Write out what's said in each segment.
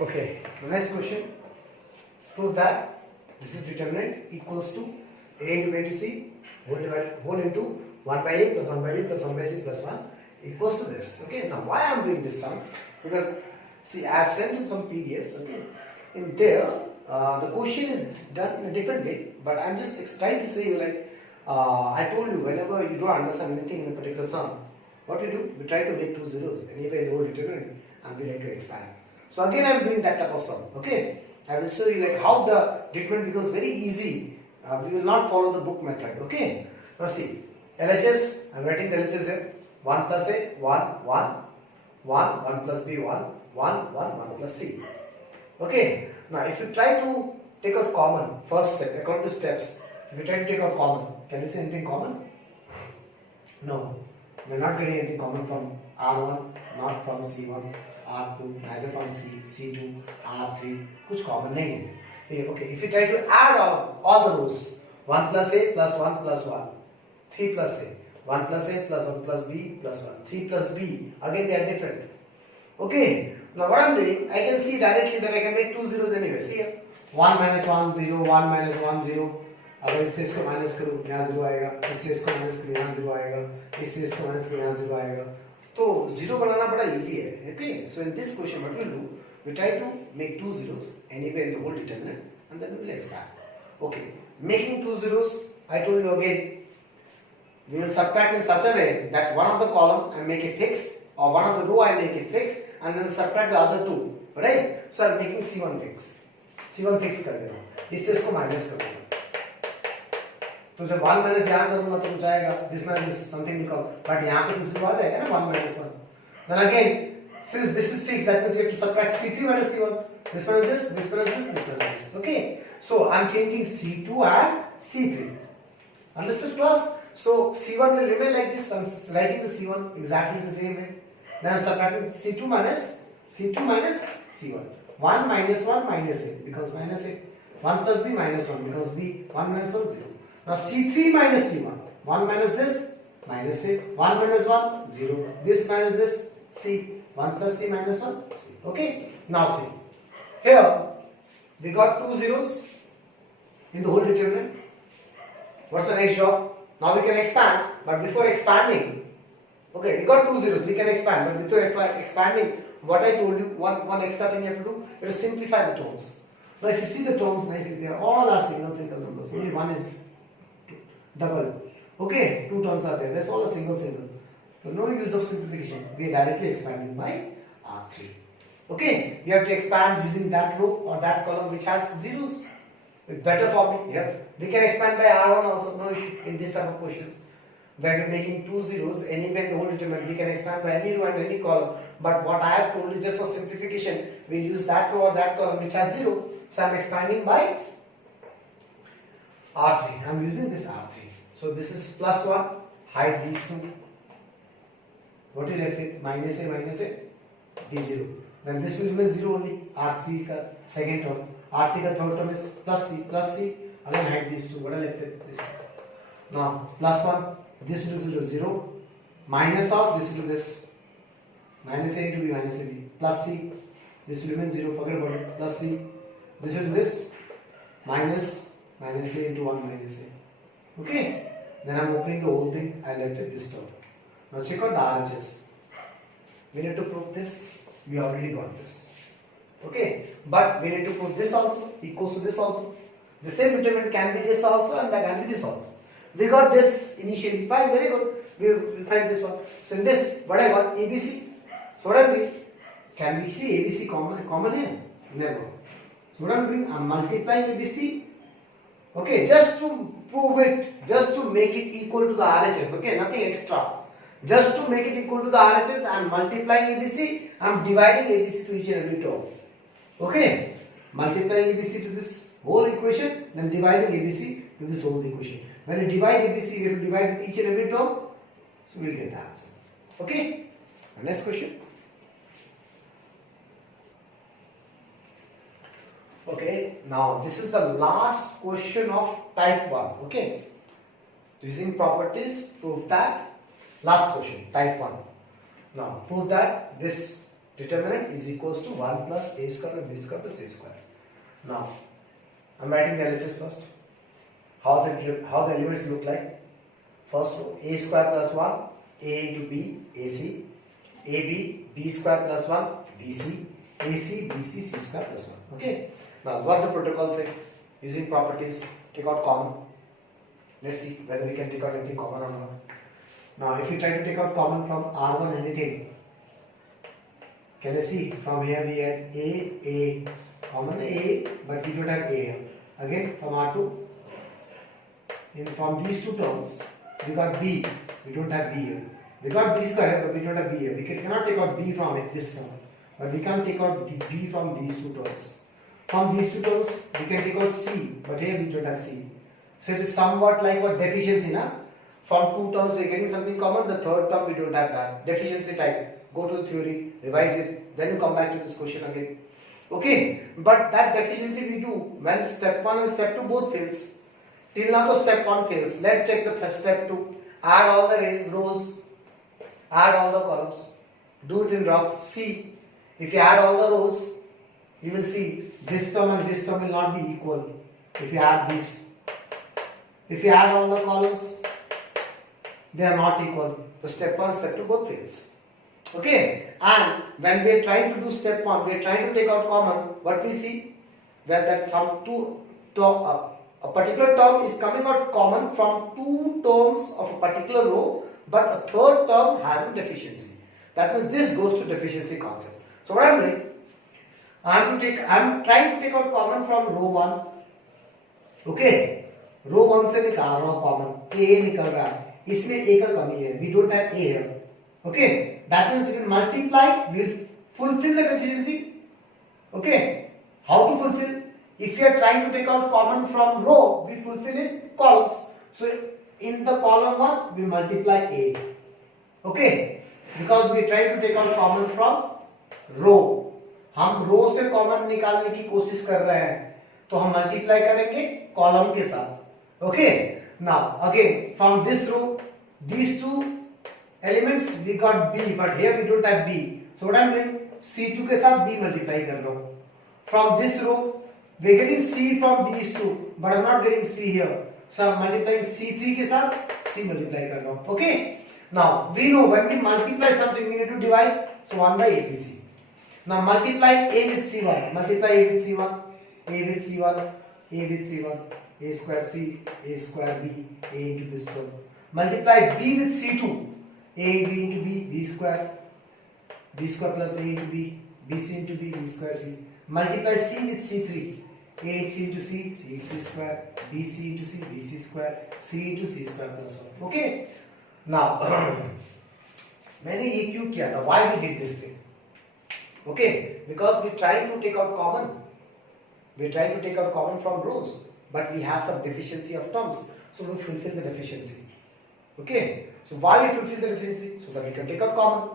Okay, the next question. Prove that this is determinant equals to a into b into c whole into 1 by a plus 1 by b plus 1 by c plus 1 equals to this. Okay, now why I am doing this sum? Because see, I have sent you some PDFs. Okay, in there the question is done in a different way, but I am just trying to say like I told you, whenever you don't understand anything in a particular sum, what we do? We try to make two zeros anyway in the whole determinant and we try to expand. So again I am doing that type of sum. Okay, I will show you like how the determinant becomes very easy. We will not follow the book method. Okay, now see, LHS, I am writing the LHS here. 1 plus a 1 1 1 1 plus b 1 1 1 1 plus c. Okay, now if you try to take out common, first step according to steps, if you try to take out common, can you see anything common? No, we are not getting anything common from R1, not from C1, R2, neither from C2, R3, कुछ common नहीं है. Okay, if you try to add all the rows, 1 plus a plus 1 plus 1, 3 plus a, 1 plus a plus 1 plus b plus 1, 3 plus b, again they are different. Okay, now what I am doing, I can see directly that I can make two zeros anyway. See here, 1 minus 1 0, 1 minus 1 0. अगर इससे इसको minus करो यहाँ zero आएगा, इससे इसको minus करो यहाँ जीरो आएगा, इससे इसको माइनस करो यहाँ जीरो आएगा. तो जीरो बनाना बड़ा इजी है. Okay, so in this question what we will do, we try to make two zeros anywhere in the whole determinant and then we will expand. Okay, making two zeros, I told you again, we will subtract in such a way that one of the column I make it fixed or one of the row I make it fixed and then subtract the other two. Right? So I am making C1 fixed. C1 fixed कर देना, इससे इसको minus कर देना. तो जब 1 minus यहाँ करूंगा तो कुछ आएगा, दिस माइनस समथिंग निकल, बट यहाँ पे दूसरी बात आएगा ना 1 minus 1. Then again, since this is fixed, that means you have to subtract C3 minus C1. This minus this, this minus this, this minus this. Okay, so I'm changing C2 and C3. Understood, class? So C1 will remain like this. I'm writing the C1 exactly the same way. Then I'm subtracting C2 minus C1. 1 minus 1 minus a becomes minus a. 1 plus b minus 1 becomes b. 1 minus 1 0. Now C3 minus C1, 1 minus this, minus C, 1 minus 1, 0, this minus this, C, 1 plus C minus 1, C. Okay, now see, here we got two zeros in the whole determinant. What's the next job? Now we can expand, but before expanding, okay, we got two zeros, we can expand, but before expanding, what I told you, one extra thing you have to do, you have to simplify the terms. Now if you see the terms nicely, they are all are single numbers, only one is double. Okay, two terms are there. That's all a single. So no use of simplification. We are directly expanding by R3. Okay, we have to expand using that row or that column which has zeros. With better forming. Yep. We can expand by R1 also. No issue in this type of questions. Where we're making two zeros anywhere in the whole determinant, we can expand by any row and any column. But what I have told you just for simplification, we use that row or that column which has zero. So I'm expanding by R3. I'm using this R3. So this is plus 1, hide these two. What will left with? Minus a, d0. Then this will remain 0 only. R3 ka second term. R3 ka third term is plus c. Again hide these two. What will left with? This. Now plus 1, this will 0, 0. Minus of this will this. Minus a into b, minus a b. Plus c. This will remain 0. Forget about it. Plus c. This will this. Minus a into 1 minus a. Okay, then I'm opening the whole thing. I left it this term. Now check out the RHS. We need to prove this. We already got this. Okay, but we need to prove this also equals to this also. The same determinant can be this also and that can be this also. We got this initially. Fine, very good. We will find this one. So in this, what I got? ABC. So what I'm doing? Can we see ABC common here? Never. So what I'm doing? I'm multiplying ABC. Okay, just to prove it, just to make it equal to the RHS, okay, nothing extra. Just to make it equal to the RHS, I am multiplying ABC, I am dividing ABC to each and every term. Okay, multiplying ABC to this whole equation, then dividing ABC to this whole equation. When you divide ABC, you have to divide with each and every term, so we will get the answer. Okay, the next question. Okay, now this is the last question of type 1. Okay, using properties, prove that. Last question, type 1. Now prove that this Determinant is equals to 1 plus a square plus b square plus a square. Now, I'm writing the LHS first. How the elements look like. First row, a square plus 1, a into b, ac, ab, b square plus 1, bc, ac, bc, c square plus 1. Okay. Now, what the protocol say? Using properties, take out common. Let's see whether we can take out anything common or not. Now, if you try to take out common from R1 anything, can you see from here we had A, common A, but we don't have A here. Again from R2, from these two terms, we got B, we don't have B here. We got B square, but we don't have B here. We cannot take out B from it this term, but we can take out the B from these two terms. From these two terms, we can take out C, but here we don't have C. So it is somewhat like what deficiency, na? From two terms we are getting something common, the third term we don't have that. Deficiency type. Go to the theory, revise it, then you come back to this question again. Okay, but that deficiency we do when step 1 and step 2 both fails. Till now to step 1 fails. Let's check the step 2. Add all the rows, add all the columns. Do it in rough. See, if you add all the rows, you will see this term and this term will not be equal. If you add this. If you add all the columns, they are not equal. So step 1, step 2 both fails. Okay, and when we are trying to do step 1, we are trying to take out common. What we see? Well, that some two a particular term is coming out common from two terms of a particular row, but a third term has a deficiency. That means this goes to deficiency concept. So what I am doing? I am trying to take out common from row 1. Okay, row 1 से निकाल रहा हूँ common. A निकल रहा है. इसमें A का कमी है. We don't have A here. Okay, that means we will multiply, we will fulfill the deficiency. Okay, how to fulfill? If you are trying to take out common from row, we fulfill in columns. So in the column 1, we multiply A. Okay, because we are trying to take out common from row. हम रो से common निकालने की कोशिश कर रहे हैं, तो हम मल्टीप्लाई करेंगे कॉलम के साथ. Okay, now again from this row, these two elements we got B, but here we don't have B. So what I am doing? C2 के साथ B multiply कर रहा हूँ. From this row, we are getting C from these two, but I am not getting C here. So I am multiplying C3 के साथ C multiply कर रहा हूँ. Okay. Now we know when we multiply something, we need to divide. So 1 by ABC. Now multiply A with C1. Multiply A with C1. A with C1. A with C1. A square C. A square B. A into this term. Multiply B with C2. A B into B, B square plus A into B, BC into B, B square C. Multiply C with C3, A C into C, C square, BC into C, BC square, C into C square plus 1. Okay. Now, मैंने ये क्यों किया था? Why we did this thing? Okay, because we trying to take out common. We trying to take out common from rows, but we have some deficiency of terms, so we fulfill the deficiency. Okay. So why we fulfill the deficiency? So that we can take out common.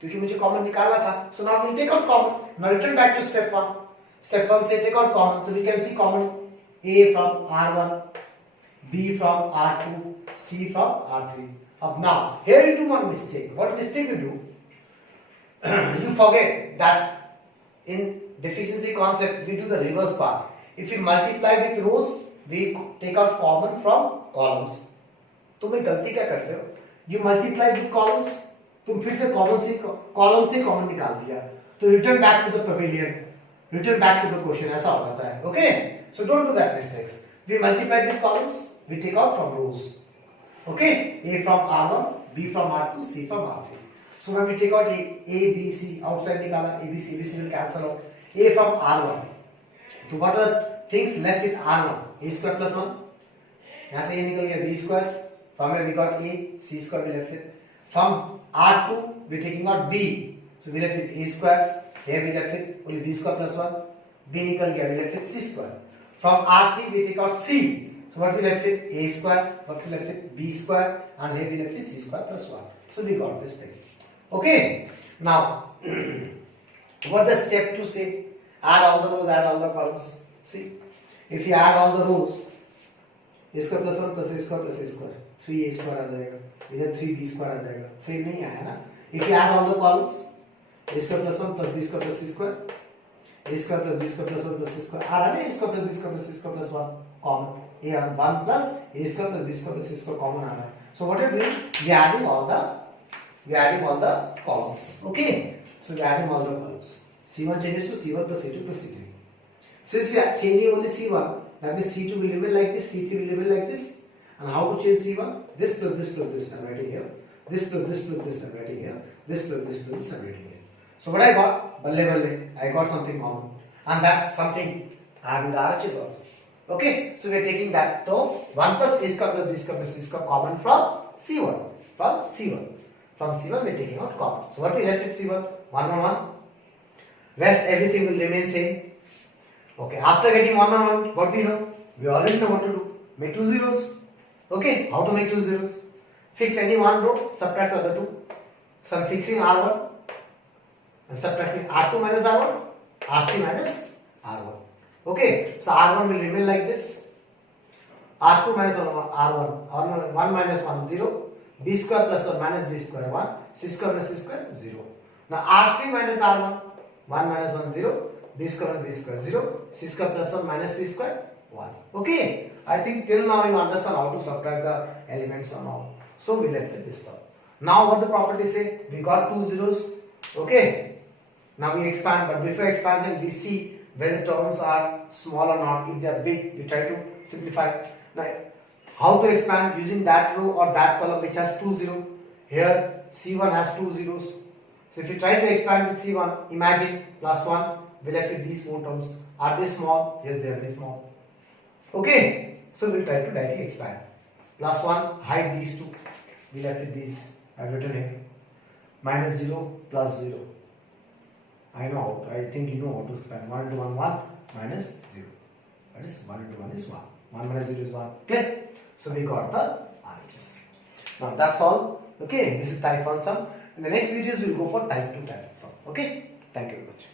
क्योंकि मुझे common निकालना था. So now we'll take out common. Now return back to step 1. Step 1 से take out common. So we can see common A from R1, B from R2, C from R3. Now here you do one mistake. What mistake you do? You forget that in deficiency concept we do the reverse part. If we multiply with rows, we take out common from columns. तुम एक गलती क्या करते हो? You multiply with columns, तुम फिर से column से कॉमन निकाल दिया, तो return back to the pavilion, return back to the question, ऐसा हो जाता है. Okay, so don't do that mistakes. We multiply with columns, we take out from rows. Okay, A from R1, B from R2, C from R3. So when we take out A, B, C, outside निकाला, A, B, C will cancel out. A from R1. So what are the things left with R1? A square plus 1. यहाँ से A निकल गया, B square. From here we got A, C square we left with. From R2 we are taking out B. So we left with A square. Here we left with only B square plus 1. B निकल गया, we left with C square. From R3 we take out C. So what we left with? A square. What we left with? B square. And here we left with C square plus 1. So we got this thing. Okay. Now, what does step 2 say? Add all the rows, add all the columns. See, if you add all the rows, A square plus 1 plus A square plus A square. 3A square आ जाएगा, इधर 3B square आ जाएगा. Same नहीं आया ना? If you add all the columns, A square plus 1 plus B square plus C square. A square plus B square plus 1 plus C square. A square plus B square plus C square plus 1 common. A 1 plus A square plus B square plus C square common. So what are we doing? We are adding all the columns. Okay. So we are adding all the columns. C1 changes to C1 plus C2 plus C3. Since we are changing only C1, that means C2 will remain like this, C3 will remain like this. And how to change C1? This plus this plus this I'm writing here. This plus this plus this I'm writing here. This plus this plus this I'm writing here. So what I got? Balle, I got something common. And that something I have in the RHS also. Okay, so we are taking that term 1 plus A square plus B square plus C square common from C1. From C1. From C1 we are taking out common. So what we left with C1? 1 on 1. Rest everything will remain same. Okay, after getting 1 on 1, what we know? We already know what to do. Make 2 zeros. Okay, how to make 2 zeros? Fix any one row, subtract the other two. So I'm fixing R1. I'm subtracting R2 minus R1, R3 minus R1. Okay, so R1 will remain like this. R2 minus R1, 1 minus 1, 0. B square plus 1 minus B square, 1. C square plus C square, 0. Now R3 minus R1, 1 minus 1, 0. B square and B square, 0. C square plus 1 minus C square, 1. Okay, I think till now you understand how to subtract the elements and all. So we left with this term. Now what the property say? We got 2 zeros. Okay, now we expand, but before expansion we see whether the terms are small or not. If they are big, we try to simplify. Now, how to expand? Using that row or that column which has 2 zeros. Here C1 has 2 zeros. So if you try to expand with C1, imagine plus 1, we left with these 4 terms. Are they small? Yes, they are very small. Okay, so we'll try to directly expand. Plus 1, hide these 2. We left with these. I've written here. Minus 0, plus 0. I know, I think you know how to expand. 1 into 1, 1, minus 0. That is 1 into 1 is 1. 1 minus 0 is 1. Clear? So we got the RHS. Now that's all. Okay, this is type 1 sum. In the next videos, we will go for type 2 sum. Okay, thank you very much.